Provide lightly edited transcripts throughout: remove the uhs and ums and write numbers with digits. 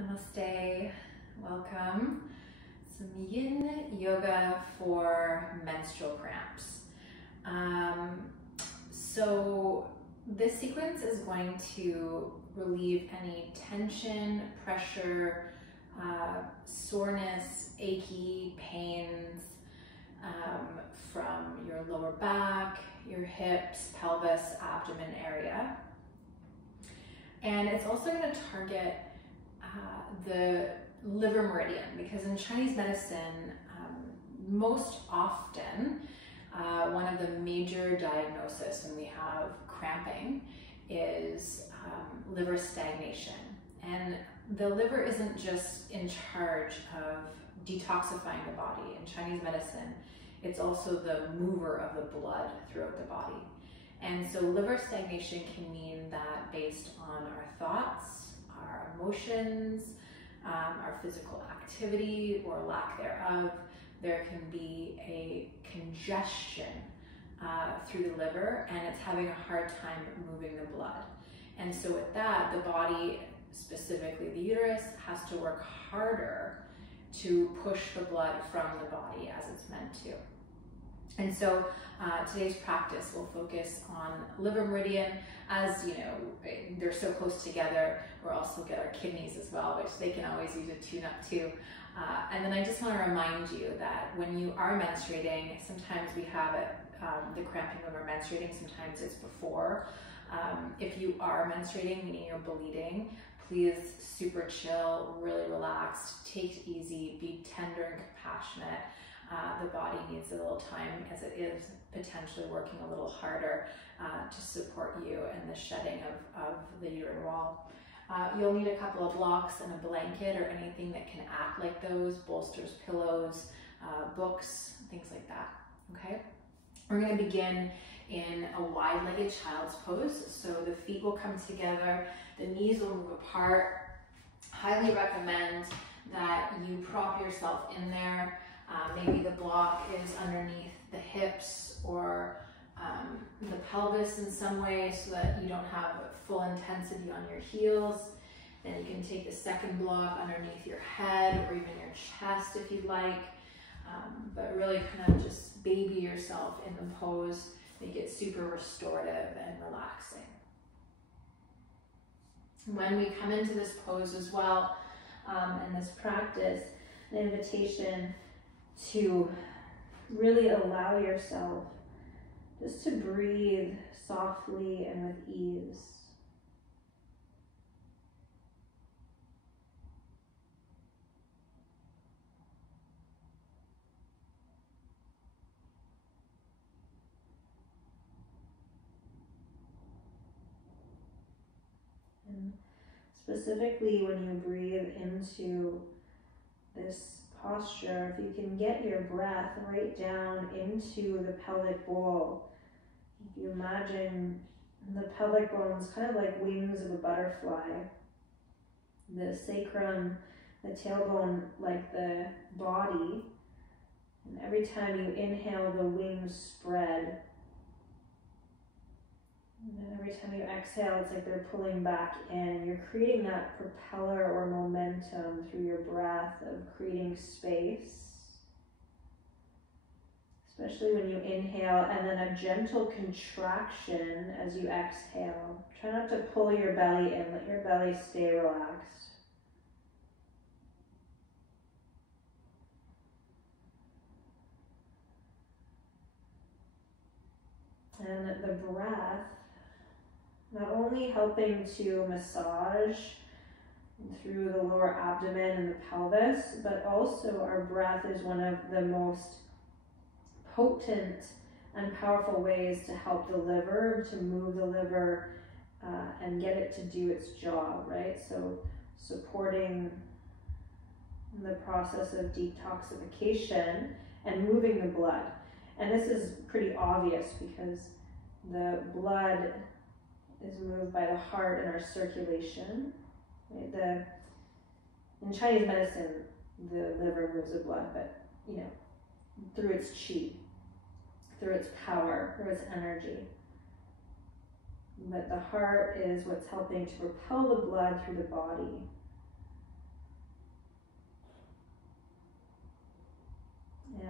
Namaste, welcome. Some yin yoga for menstrual cramps. So this sequence is going to relieve any tension, pressure, soreness, achy, pains from your lower back, your hips, pelvis, abdomen area. And it's also going to target the liver meridian, because in Chinese medicine, most often, one of the major diagnoses when we have cramping is liver stagnation. And the liver isn't just in charge of detoxifying the body. In Chinese medicine, it's also the mover of the blood throughout the body. And so liver stagnation can mean that based on our thoughts, our emotions, our physical activity or lack thereof, there can be a congestion through the liver, and it's having a hard time moving the blood. And so with that, the body, specifically the uterus, has to work harder to push the blood from the body as it's meant to. And so today's practice will focus on liver meridian. As you know, they're so close together. We'll also get our kidneys as well, which they can always use a tune-up too. And then I just want to remind you that when you are menstruating, sometimes we have the cramping when we're menstruating, sometimes it's before. If you are menstruating, meaning you're bleeding, please super chill, really relaxed, take it easy, be tender and compassionate. The body needs a little time, as it is potentially working a little harder to support you in the shedding of the uterine wall. You'll need a couple of blocks and a blanket or anything that can act like those, bolsters, pillows, books, things like that, okay? We're gonna begin in a wide-legged child's pose. So the feet will come together, the knees will move apart. Highly recommend that you prop yourself in there. Maybe the block is underneath the hips or the pelvis in some way, so that you don't have full intensity on your heels. Then you can take the second block underneath your head or even your chest if you'd like. But really kind of just baby yourself in the pose, make it super restorative and relaxing. When we come into this pose as well, in this practice, an invitation to really allow yourself just to breathe softly and with ease. And specifically when you breathe into this posture, if you can get your breath right down into the pelvic bowl. If you imagine the pelvic bones kind of like wings of a butterfly, the sacrum, the tailbone like the body, and every time you inhale, the wings spread. And then every time you exhale, it's like they're pulling back in. You're creating that propeller or momentum through your breath of creating space. Especially when you inhale, and then a gentle contraction as you exhale. Try not to pull your belly in, let your belly stay relaxed. And the breath, not only helping to massage through the lower abdomen and the pelvis, but also our breath is one of the most potent and powerful ways to help the liver, to move the liver and get it to do its job, right? So supporting the process of detoxification and moving the blood. And this is pretty obvious because the blood is moved by the heart and our circulation. Right? In Chinese medicine, the liver moves the blood, but you know, through its qi, through its power, through its energy. But the heart is what's helping to propel the blood through the body.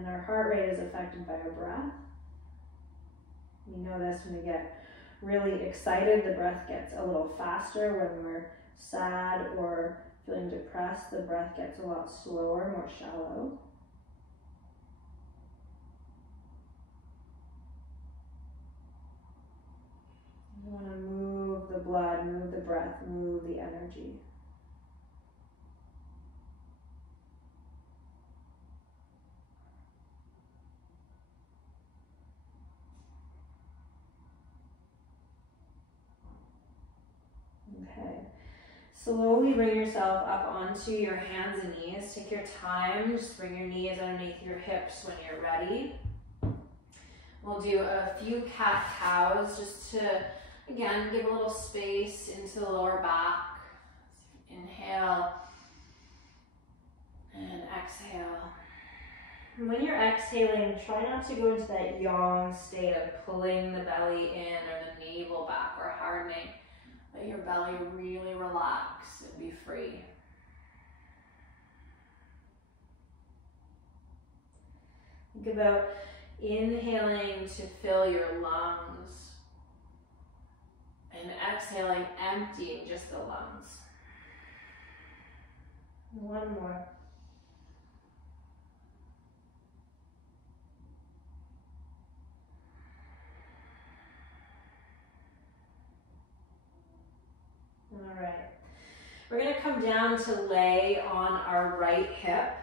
And our heart rate is affected by our breath. We know this when we get really excited, the breath gets a little faster. When we're sad or feeling depressed, the breath gets a lot slower, more shallow. We want to move the blood, move the breath, move the energy. Okay. Slowly bring yourself up onto your hands and knees. Take your time. Just bring your knees underneath your hips when you're ready. We'll do a few cat-cows just to, again, give a little space into the lower back. Inhale and exhale. And when you're exhaling, try not to go into that yang state of pulling the belly in or the navel back or hardening. Let your belly really relax and be free. Think about inhaling to fill your lungs and exhaling, emptying just the lungs. One more. All right. We're going to come down to lay on our right hip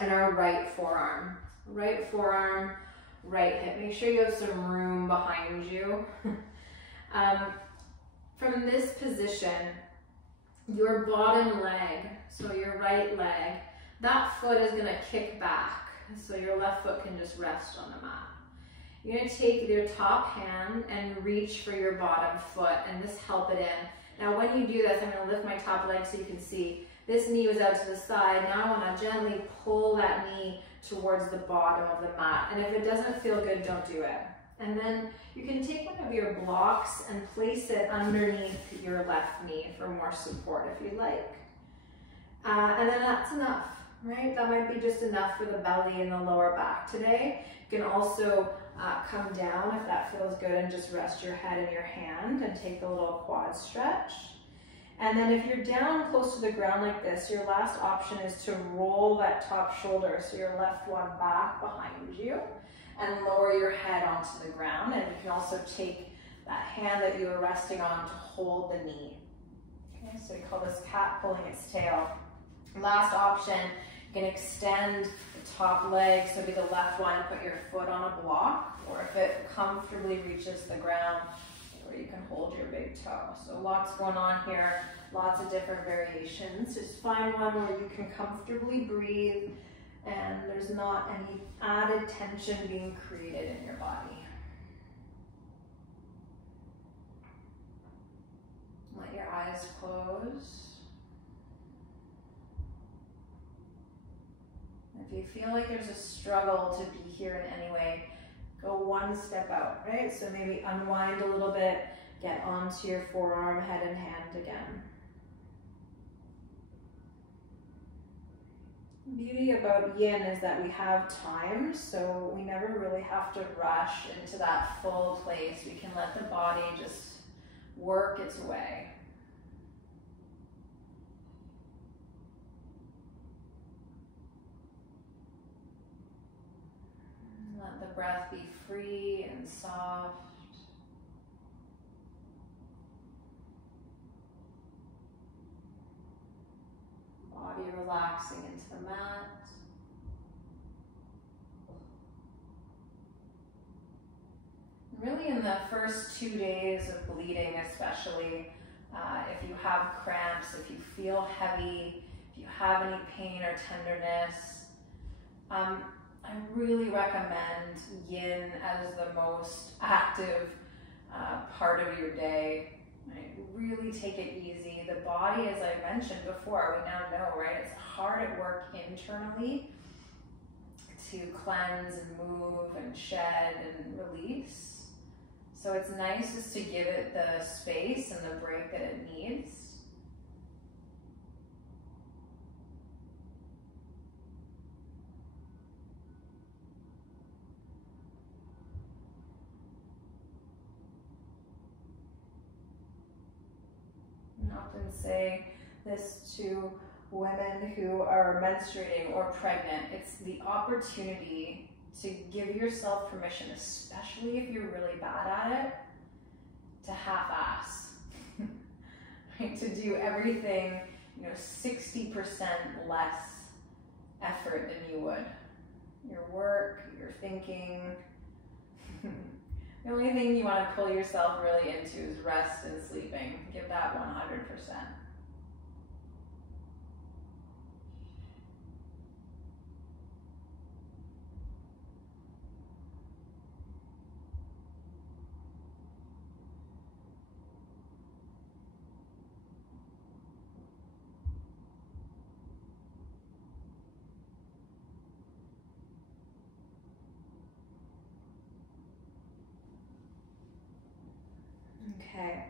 and our right forearm. Right forearm, right hip. Make sure you have some room behind you. From this position, your bottom leg, so your right leg, that foot is going to kick back. So your left foot can just rest on the mat. You're going to take your top hand and reach for your bottom foot and just help it in. Now when you do this, I'm going to lift my top leg so you can see this knee was out to the side. Now I want to gently pull that knee towards the bottom of the mat. And if it doesn't feel good, don't do it. And then you can take one of your blocks and place it underneath your left knee for more support if you like. And then that's enough, right? That might be just enough for the belly and the lower back today. You can also come down if that feels good and just rest your head in your hand and take a little quad stretch. And then if you're down close to the ground like this, your last option is to roll that top shoulder, so your left one back behind you, and lower your head onto the ground. And you can also take that hand that you were resting on to hold the knee. Okay, so we call this cat pulling its tail. Last option, you can extend the top leg, so be the left one, and put your foot on a block, or if it comfortably reaches the ground, where you can hold your big toe. So lots going on here, lots of different variations. Just find one where you can comfortably breathe and there's not any added tension being created in your body. Let your eyes close. If you feel like there's a struggle to be here in any way, go one step out, right? So maybe unwind a little bit, get onto your forearm, head and hand again. The beauty about yin is that we have time, so we never really have to rush into that full place. We can let the body just work its way. Let the breath be free and soft. Body relaxing into the mat. Really in the first 2 days of bleeding especially, if you have cramps, if you feel heavy, if you have any pain or tenderness, I really recommend yin as the most active part of your day. Right? Really take it easy. The body, as I mentioned before, we now know, right? It's hard at work internally to cleanse and move and shed and release. So it's nice just to give it the space and the break that it needs. often say this to women who are menstruating or pregnant. It's the opportunity to give yourself permission, especially if you're really bad at it, to half-ass, right? To do everything, 60% less effort than you would. Your work, your thinking. The only thing you want to pull yourself really into is rest and sleeping. Give that 100%. Okay,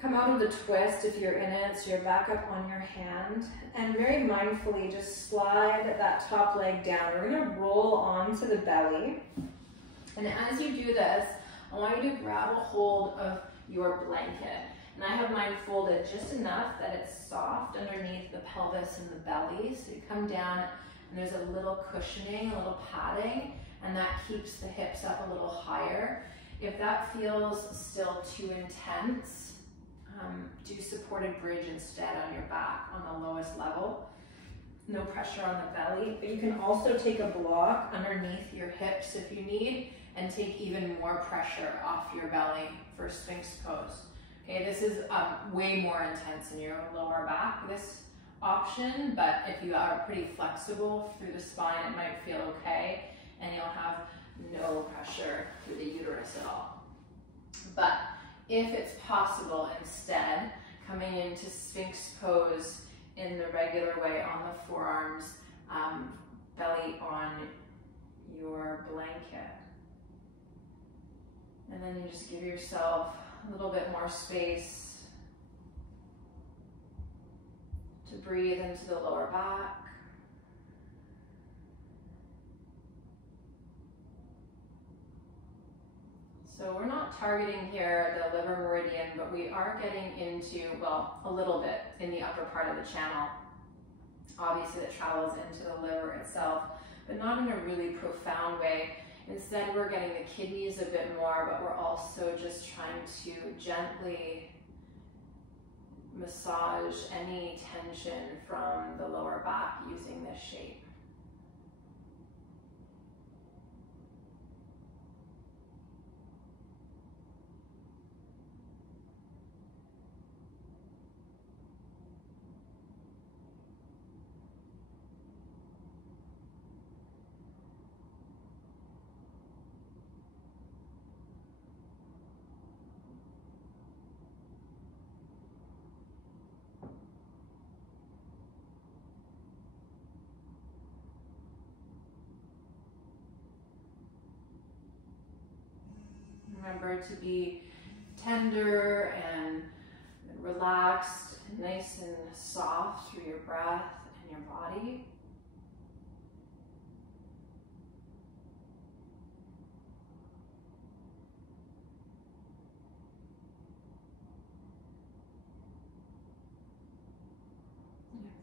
come out of the twist if you're in it, so you're back up on your hand, and very mindfully just slide that top leg down. We're gonna roll onto the belly, and as you do this, I want you to grab a hold of your blanket. And I have mine folded just enough that it's soft underneath the pelvis and the belly, so you come down and there's a little cushioning, a little padding, and that keeps the hips up a little higher. If that feels still too intense, do supported bridge instead on your back on the lowest level. No pressure on the belly, but you can also take a block underneath your hips if you need, and take even more pressure off your belly for Sphinx pose. Okay, this is way more intense in your lower back, this option, but if you are pretty flexible through the spine, it might feel okay, and you'll have no pressure through the uterus at all. But if it's possible, instead, coming into Sphinx pose in the regular way on the forearms, belly on your blanket. And then you just give yourself a little bit more space to breathe into the lower back. So we're not targeting here the liver meridian, but we are getting into, well, a little bit in the upper part of the channel. Obviously that travels into the liver itself, but not in a really profound way. Instead, we're getting the kidneys a bit more, but we're also just trying to gently massage any tension from the lower back using this shape. Remember to be tender and relaxed, and nice and soft through your breath and your body.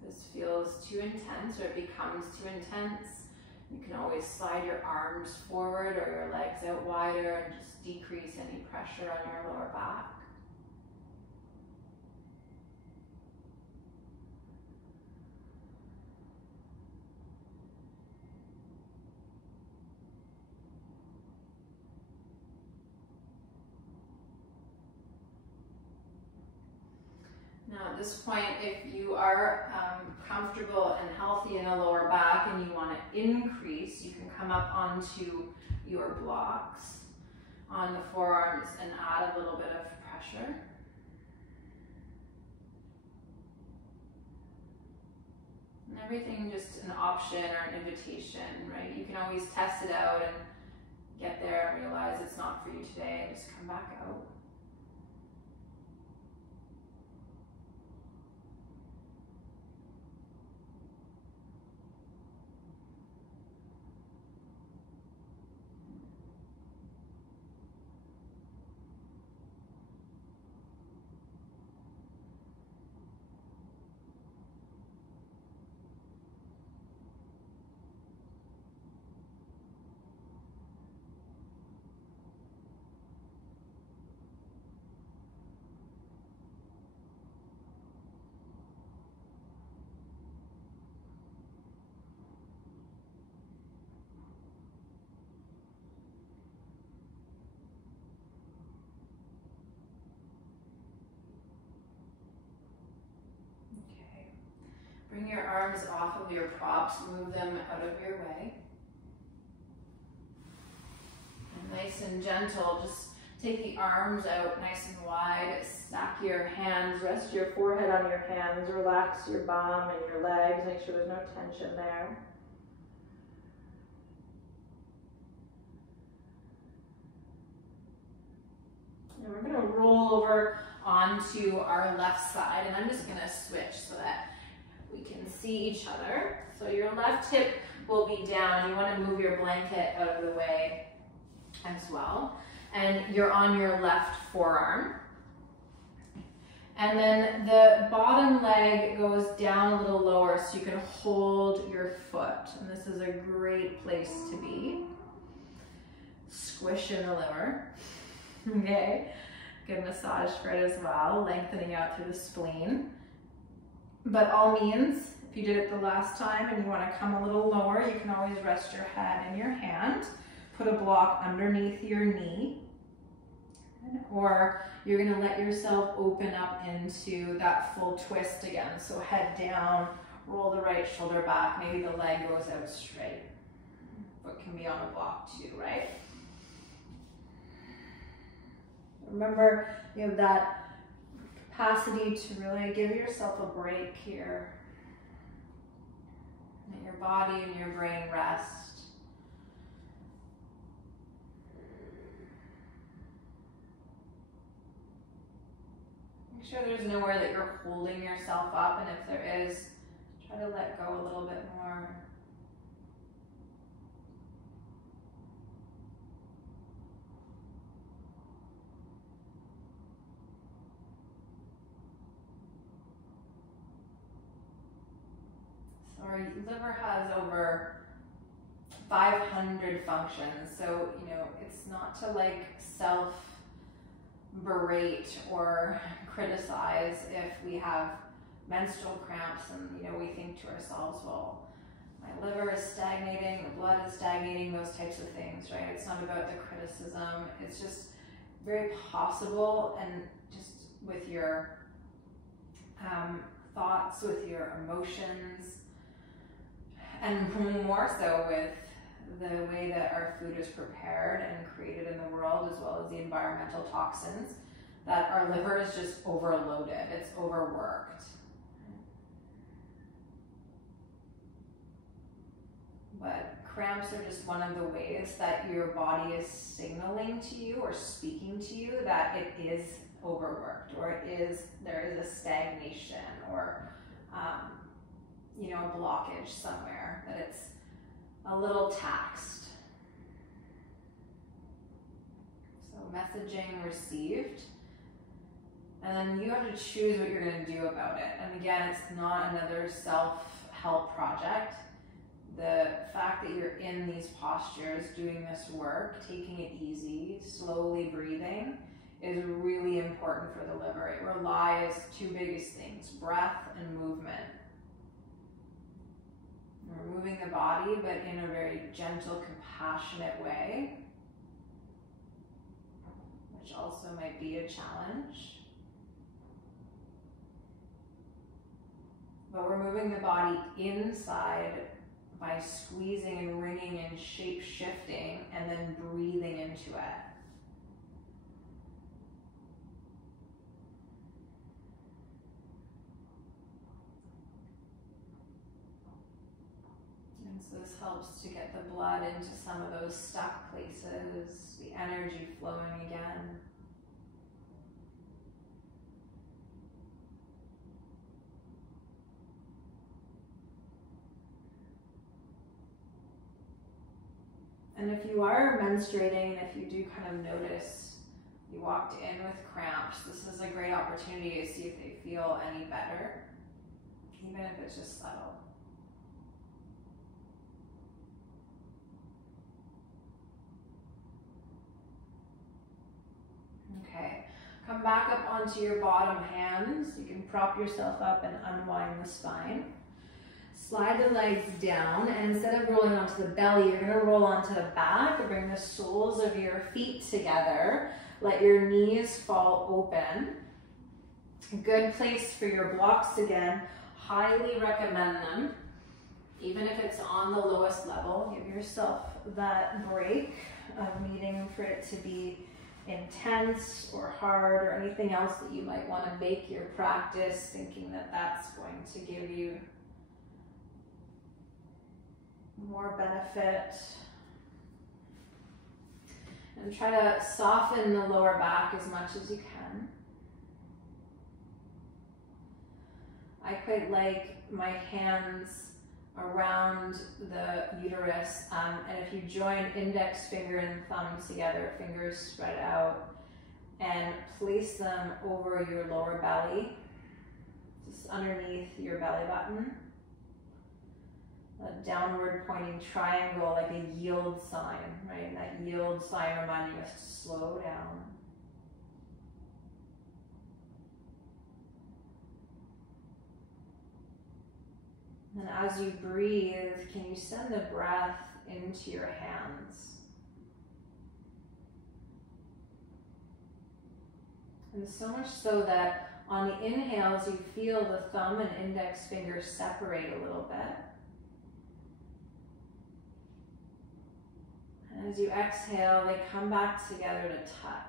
If this feels too intense or it becomes too intense, you can always slide your arms forward or your legs out wider and just decrease any pressure on your lower back. Now at this point, if you are comfortable and healthy in the lower back and you want to increase, you can come up onto your blocks on the forearms and add a little bit of pressure. And everything just an option or an invitation, right? You can always test it out and get there and realize it's not for you today and just come back out. Bring your arms off of your props, move them out of your way. And nice and gentle, just take the arms out nice and wide, stack your hands, rest your forehead on your hands, relax your bum and your legs, make sure there's no tension there. And we're gonna roll over onto our left side, and I'm just gonna switch so that we can see each other. So your left hip will be down. You wanna move your blanket out of the way as well. And you're on your left forearm. And then the bottom leg goes down a little lower so you can hold your foot. And this is a great place to be. Squish in the liver. Okay, good massage for it as well, lengthening out through the spleen. But all means, if you did it the last time and you want to come a little lower, you can always rest your head in your hand, put a block underneath your knee, or you're going to let yourself open up into that full twist again. So head down, roll the right shoulder back, maybe the leg goes out straight. Foot can be on a block too, right? Remember, you have that capacity to really give yourself a break here. Let your body and your brain rest. Make sure there's nowhere that you're holding yourself up, and if there is, try to let go a little bit more. Our liver has over 500 functions, so it's not to like self-berate or criticize if we have menstrual cramps and we think to ourselves, well, my liver is stagnating, the blood is stagnating, those types of things, right? It's not about the criticism. It's just very possible, and just with your thoughts, with your emotions, and more so with the way that our food is prepared and created in the world, as well as the environmental toxins, that our liver is just overloaded, it's overworked. But cramps are just one of the ways that your body is signaling to you or speaking to you that it is overworked, or there is a stagnation, or a blockage somewhere, that it's a little taxed. So messaging received, and then you have to choose what you're going to do about it. And again, it's not another self-help project. The fact that you're in these postures, doing this work, taking it easy, slowly breathing, is really important for the liver. It relies two biggest things: breath and movement. We're moving the body, but in a very gentle, compassionate way, which also might be a challenge. But we're moving the body inside by squeezing and wringing and shape shifting, and then breathing into it. And so this helps to get the blood into some of those stuck places, the energy flowing again. And if you are menstruating, and if you do kind of notice you walked in with cramps, this is a great opportunity to see if they feel any better, even if it's just subtle. Okay, come back up onto your bottom hands. You can prop yourself up and unwind the spine. Slide the legs down, and instead of rolling onto the belly, you're gonna roll onto the back. Bring the soles of your feet together. Let your knees fall open. A good place for your blocks again. highly recommend them. Even if it's on the lowest level, give yourself that break of needing for it to be intense or hard or anything else that you might want to make your practice, thinking that that's going to give you more benefit. And try to soften the lower back as much as you can. I quite like my hands around the uterus, and if you join index finger and thumb together, fingers spread out, and place them over your lower belly, just underneath your belly button. A downward pointing triangle, like a yield sign, right? And that yield sign reminding us to slow down. And as you breathe, can you send the breath into your hands? And so much so that on the inhales, you feel the thumb and index fingers separate a little bit. And as you exhale, they come back together to touch.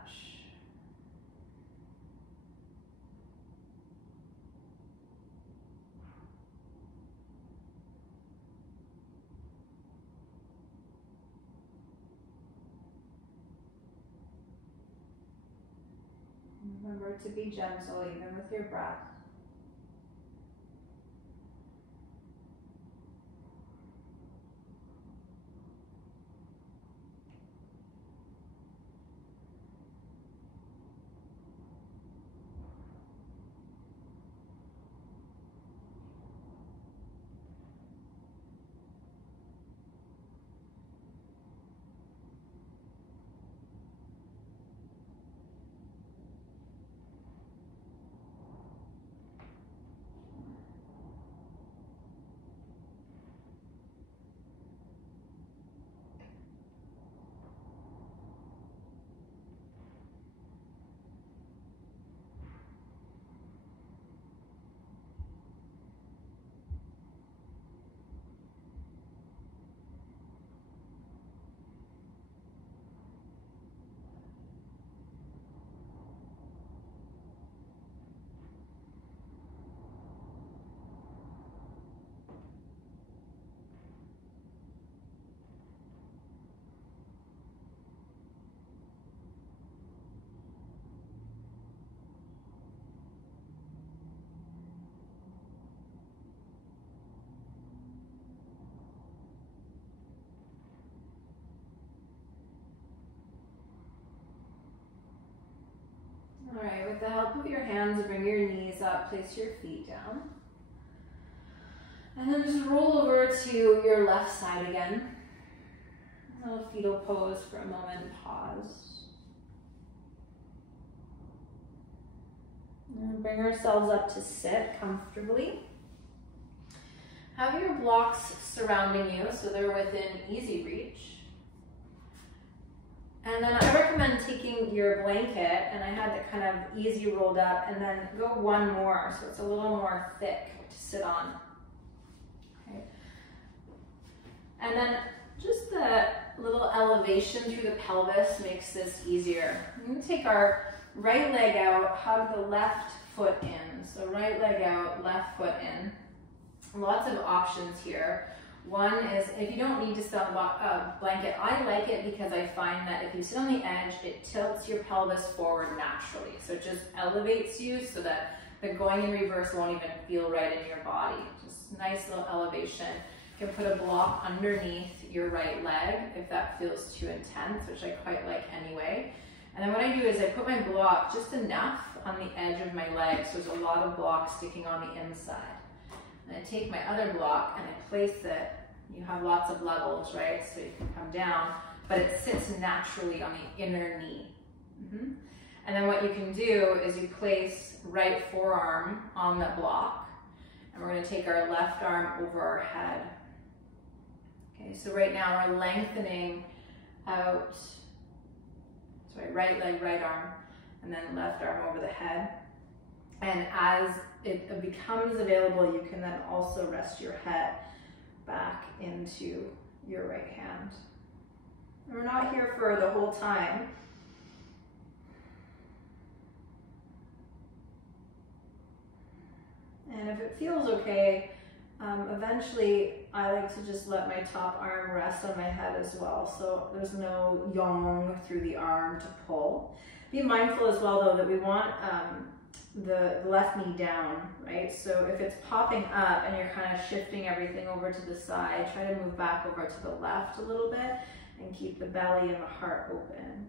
Remember to be gentle even with your breath. All right, with the help of your hands, bring your knees up, place your feet down. And then just roll over to your left side again. A little fetal pose for a moment, pause. And bring ourselves up to sit comfortably. Have your blocks surrounding you so they're within easy reach. And then I recommend taking your blanket, and I had it kind of easy rolled up, and then go one more so it's a little more thick to sit on. Okay. And then just the little elevation through the pelvis makes this easier. We're going to take our right leg out, hug the left foot in. So right leg out, left foot in. Lots of options here. One is, if you don't need to sit on a blanket, I like it because I find that if you sit on the edge, it tilts your pelvis forward naturally. So it just elevates you so that the going in reverse won't even feel right in your body. Just nice little elevation. You can put a block underneath your right leg if that feels too intense, which I quite like anyway. And then what I do is I put my block just enough on the edge of my leg, so there's a lot of block sticking on the inside. And I take my other block and I place it. You have lots of levels, right? So you can come down, but it sits naturally on the inner knee. And then what you can do is you place right forearm on the block, and we're going to take our left arm over our head. Okay, so right now we're lengthening out. Sorry, right leg, right arm, and then left arm over the head. And as it becomes available, you can then also rest your head back into your right hand. We're not here for the whole time. And if it feels okay, eventually I like to just let my top arm rest on my head as well. So there's no yang through the arm to pull. Be mindful as well though that we want the left knee down, right? So if it's popping up and you're kind of shifting everything over to the side, try to move back over to the left a little bit and keep the belly and the heart open.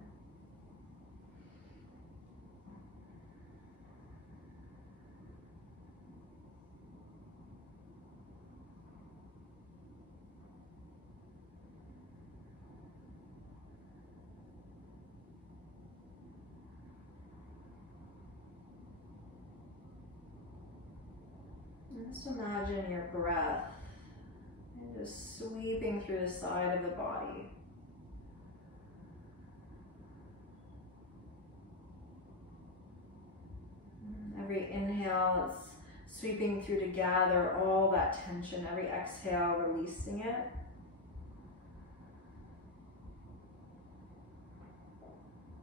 Just imagine your breath and just sweeping through the side of the body. Every inhale, it's sweeping through to gather all that tension. Every exhale, releasing it.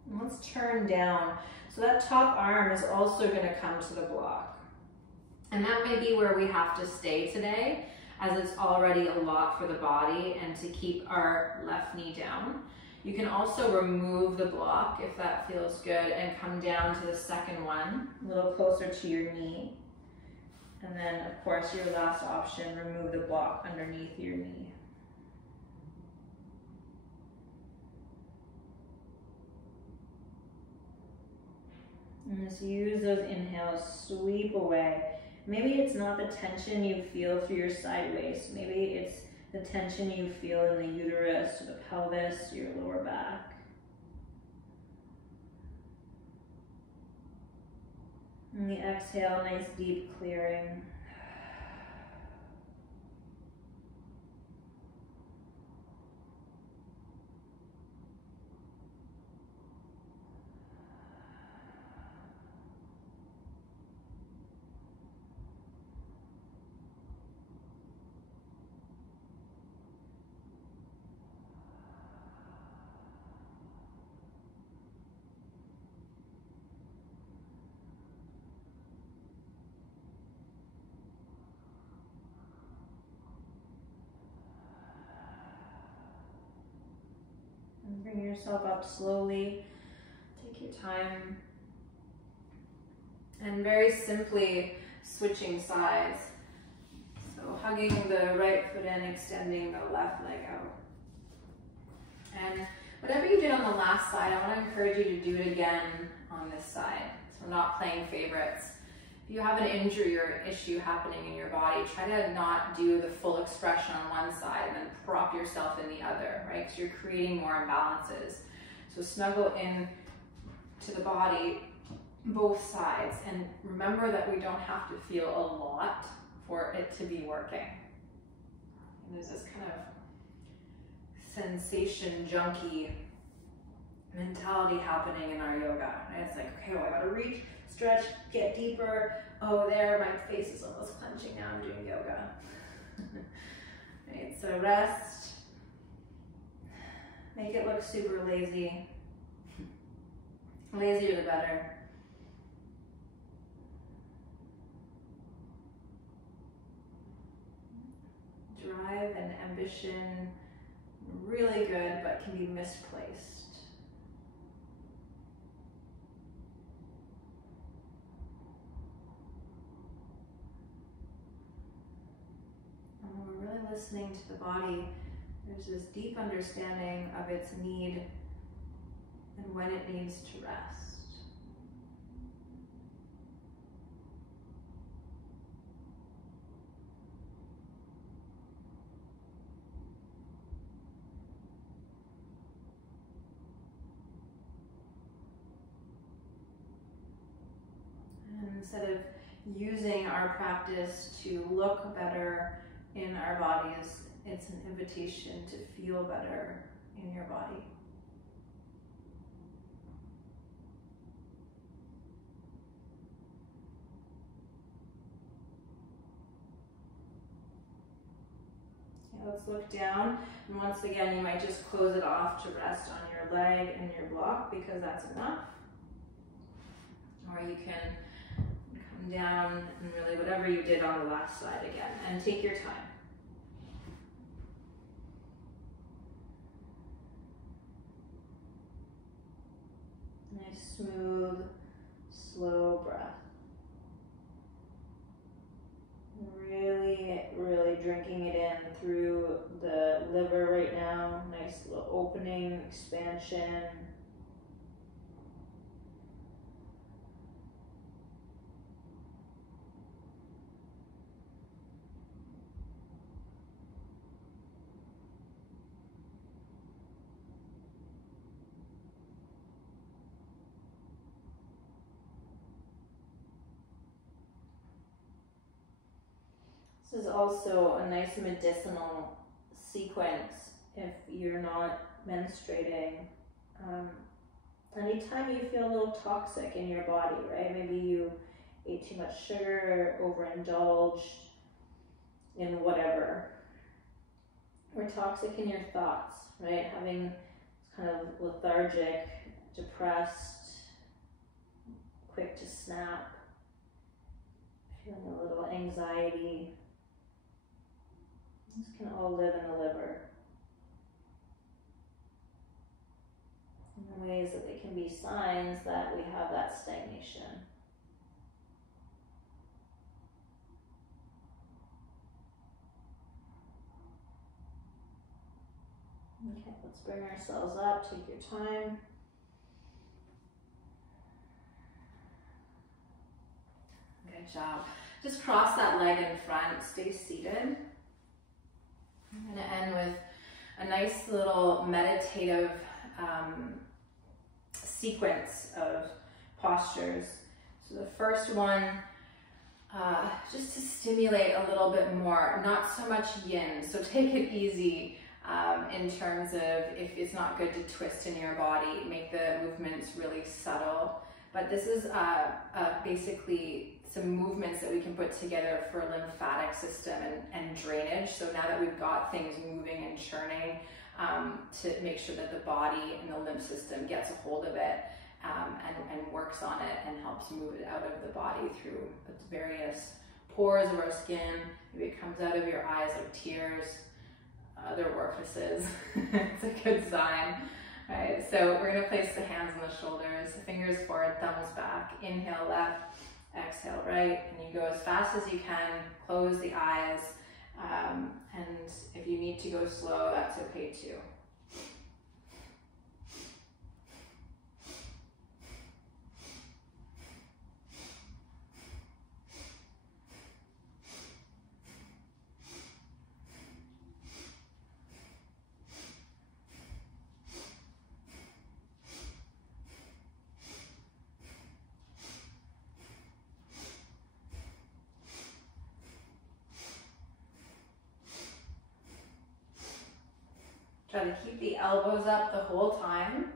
And let's turn down. So that top arm is also going to come to the block. And that may be where we have to stay today, as it's already a lot for the body, and to keep our left knee down. You can also remove the block if that feels good and come down to the second one, a little closer to your knee. And then, of course, your last option, remove the block underneath your knee. And just use those inhales, sweep away. Maybe it's not the tension you feel through your side waist. Maybe it's the tension you feel in the uterus, or the pelvis, your lower back. And the exhale, nice deep clearing. Bring yourself up slowly, take your time, and very simply switching sides. So hugging the right foot in, extending the left leg out. And whatever you did on the last side, I want to encourage you to do it again on this side. So we're not playing favorites. If you have an injury or issue happening in your body, try to not do the full expression on one side and then prop yourself in the other, right? Because you're creating more imbalances. So snuggle in to the body, both sides, and remember that we don't have to feel a lot for it to be working. And there's this kind of sensation junkie mentality happening in our yoga. And it's like, okay, well, I gotta reach, stretch, get deeper. Oh, there, my face is almost clenching now. I'm doing yoga. Right, so rest. Make it look super lazy. Lazier the better. Drive and ambition, really good, but can be misplaced. When we're really listening to the body, there's this deep understanding of its need and when it needs to rest. And instead of using our practice to look better in our bodies, it's an invitation to feel better in your body. Okay, let's look down. And once again, you might just close it off to rest on your leg and your block because that's enough. Or you can come down and really whatever you did on the last side again, and take your time. Nice, smooth, slow breath. Really, really drinking it in through the liver right now. Nice little opening, expansion. This is also a nice medicinal sequence if you're not menstruating. Anytime you feel a little toxic in your body, right? Maybe you ate too much sugar, overindulged in whatever. Or toxic in your thoughts, right? Having kind of lethargic, depressed, quick to snap, feeling a little anxiety. This can all live in the liver in ways that they can be signs that we have that stagnation. Okay, let's bring ourselves up, take your time. Good job. Just cross that leg in front, stay seated. I'm going to end with a nice little meditative sequence of postures. So the first one, just to stimulate a little bit more, not so much yin, so take it easy in terms of if it's not good to twist in your body, make the movements really subtle. But this is basically some movements that we can put together for lymphatic system and drainage. So now that we've got things moving and churning, to make sure that the body and the lymph system gets a hold of it and works on it and helps move it out of the body through its various pores of our skin. Maybe it comes out of your eyes like tears, other orifices. It's a good sign. Right, so we're going to place the hands on the shoulders, fingers forward, thumbs back. Inhale left, exhale right, and you go as fast as you can. Close the eyes, and if you need to go slow, that's okay too. Try to keep the elbows up the whole time.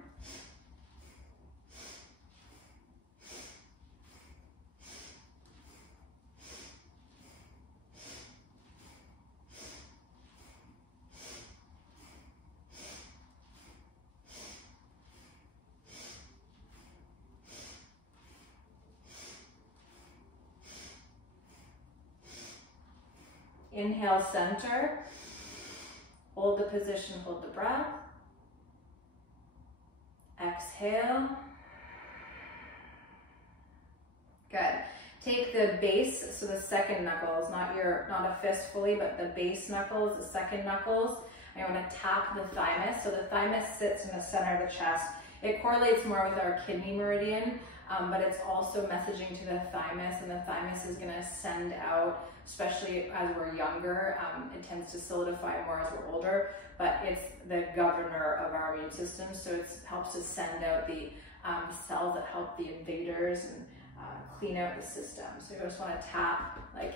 Inhale, center. Hold the position, hold the breath. Exhale. Good. Take the base, so the second knuckles, not a fist fully, but the base knuckles, the second knuckles. I want to tap the thymus. So the thymus sits in the center of the chest. It correlates more with our kidney meridian, but it's also messaging to the thymus, and the thymus is going to send out, especially as we're younger, it tends to solidify more as we're older, but it's the governor of our immune system, so it helps to send out the cells that help the invaders and clean out the system. So you just want to tap like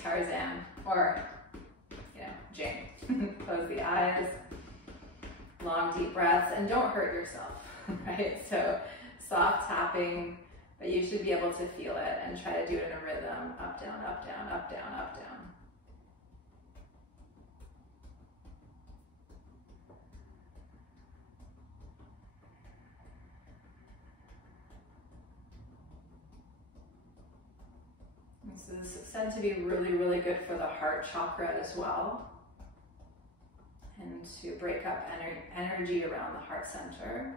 Tarzan or, Jane. Close the eyes, long deep breaths, and don't hurt yourself, right? So soft tapping, but you should be able to feel it and try to do it in a rhythm. Up, down, up, down, up, down, up, down. This is said to be really, really good for the heart chakra as well, and to break up energy around the heart center.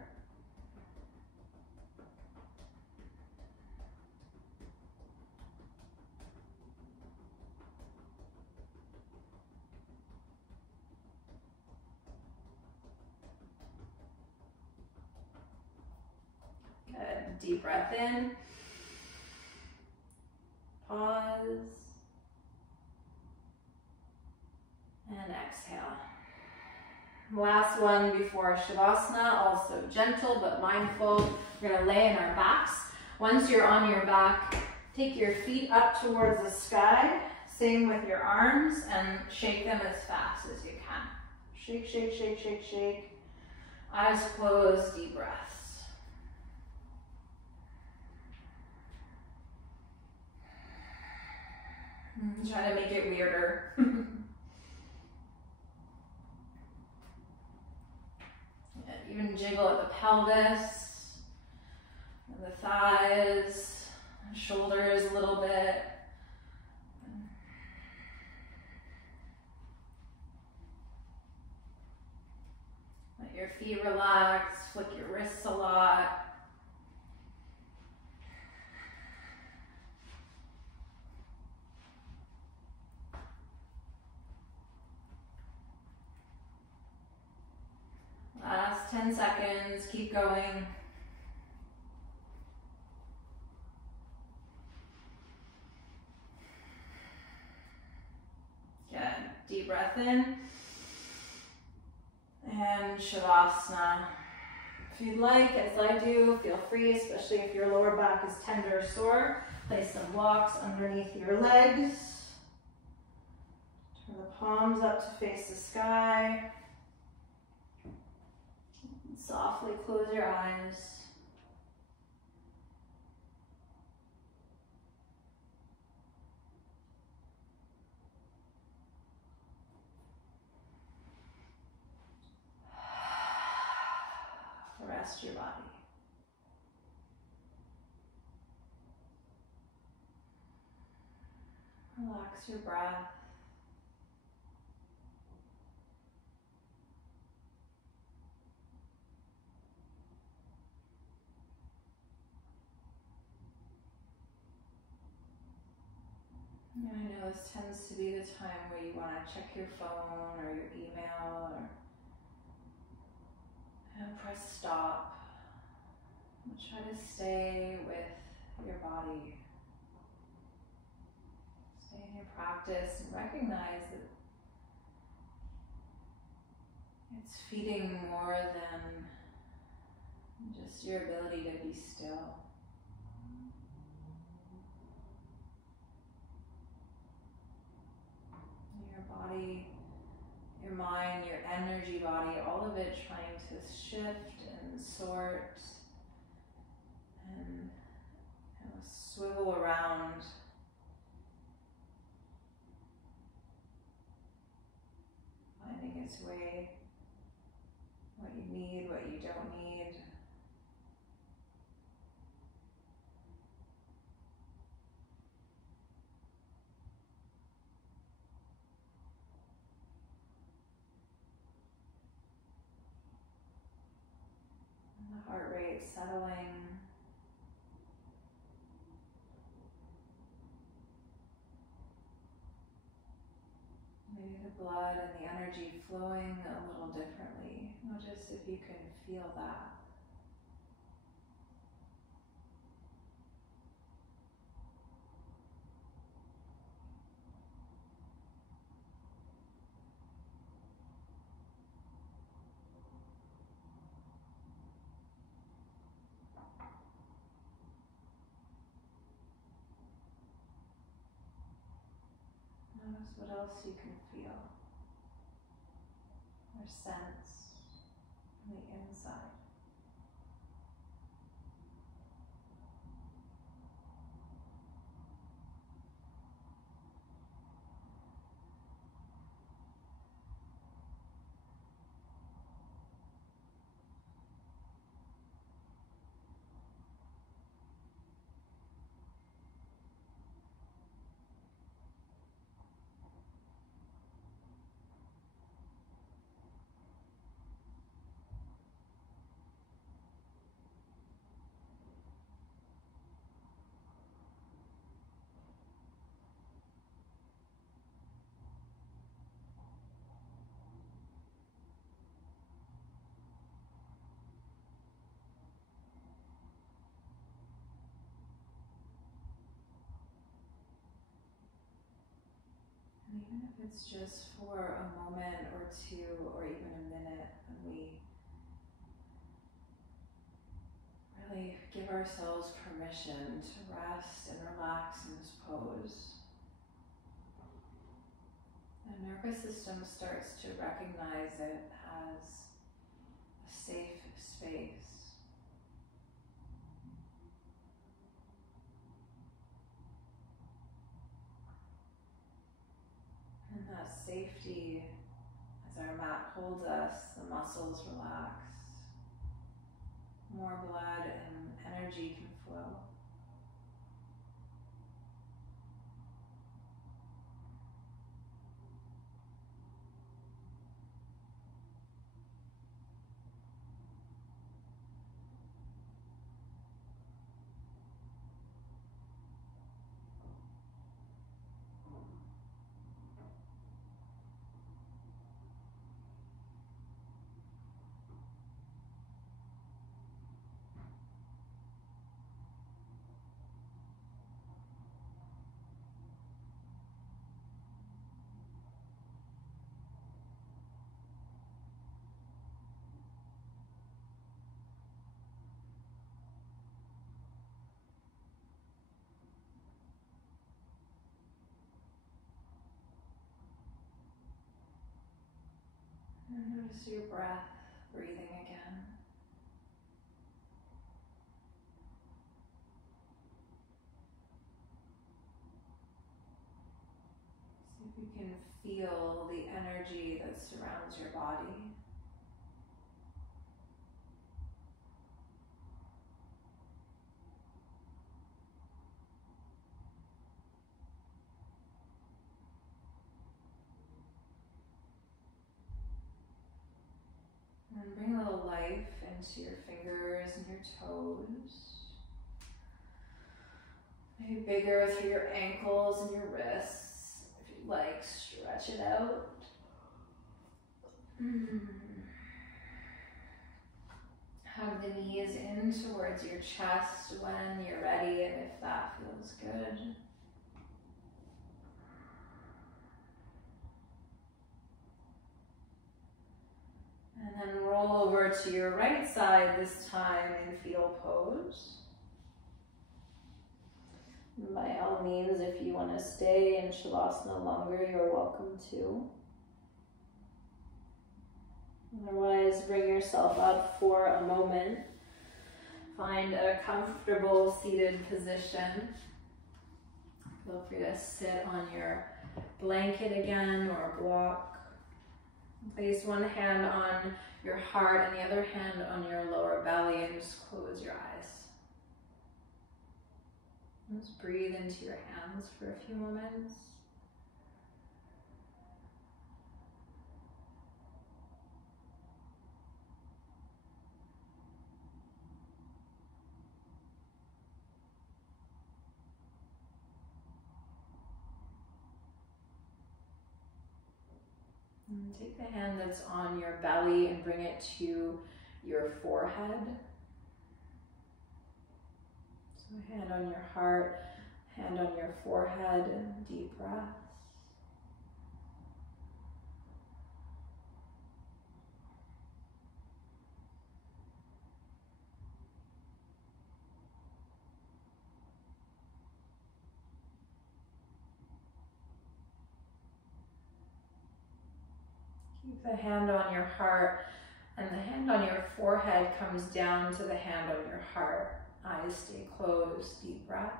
Good. Deep breath in. Pause. And exhale. Last one before Shavasana, also gentle but mindful. We're going to lay in our backs. Once you're on your back, take your feet up towards the sky. Same with your arms, and shake them as fast as you can. Shake, shake, shake, shake, shake. Eyes closed, deep breaths. Try to make it weirder. Even jiggle at the pelvis, and the thighs, shoulders a little bit. Let your feet relax, flick your wrists a lot. Last 10 seconds, keep going. Good, deep breath in. And Shavasana. If you'd like, as I do, feel free, especially if your lower back is tender or sore, place some blocks underneath your legs. Turn the palms up to face the sky. Softly close your eyes. Rest your body. Relax your breath. And I know this tends to be the time where you want to check your phone or your email and press stop. And try to stay with your body. Stay in your practice and recognize that it's feeding more than just your ability to be still. Body, your mind, your energy body, all of it trying to shift and sort and swivel around. Finding its way, what you need, what you don't need. Heart rate settling. Maybe the blood and the energy flowing a little differently. Notice if you can feel that. Notice what else you can feel or sense from the inside. even if it's just for a moment or two or even a minute, when we really give ourselves permission to rest and relax in this pose. The nervous system starts to recognize it as a safe space. And that safety, as our mat holds us, the muscles relax, more blood and energy can flow. And notice your breath, breathing again. See if you can feel the energy that surrounds your body. And bring a little life into your fingers and your toes. Maybe bigger through your ankles and your wrists. If you like, stretch it out. Hug the knees in towards your chest when you're ready and if that feels good. And then roll over to your right side, this time in fetal pose. By all means, if you want to stay in Shavasana longer, you're welcome to. Otherwise, bring yourself up for a moment. Find a comfortable seated position. Feel free to sit on your blanket again or block. Place one hand on your heart and the other hand on your lower belly and just close your eyes. Just breathe into your hands for a few moments. And take the hand that's on your belly and bring it to your forehead. So hand on your heart, hand on your forehead, and deep breaths. Keep the hand on your heart, and the hand on your forehead comes down to the hand on your heart. Eyes stay closed, deep breath.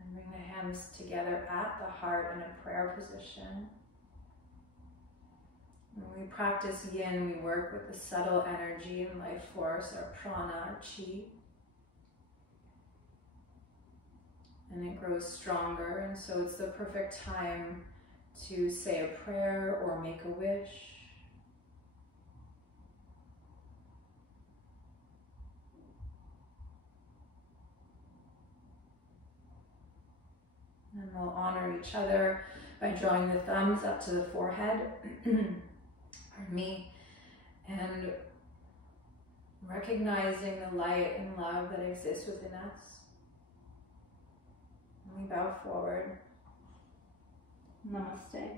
And bring the hands together at the heart in a prayer position. When we practice yin, we work with the subtle energy and life force, our prana, our chi. And it grows stronger, and so it's the perfect time to say a prayer or make a wish. And we'll honor each other by drawing the thumbs up to the forehead, pardon me, and recognizing the light and love that exists within us. And we bow forward. Namaste.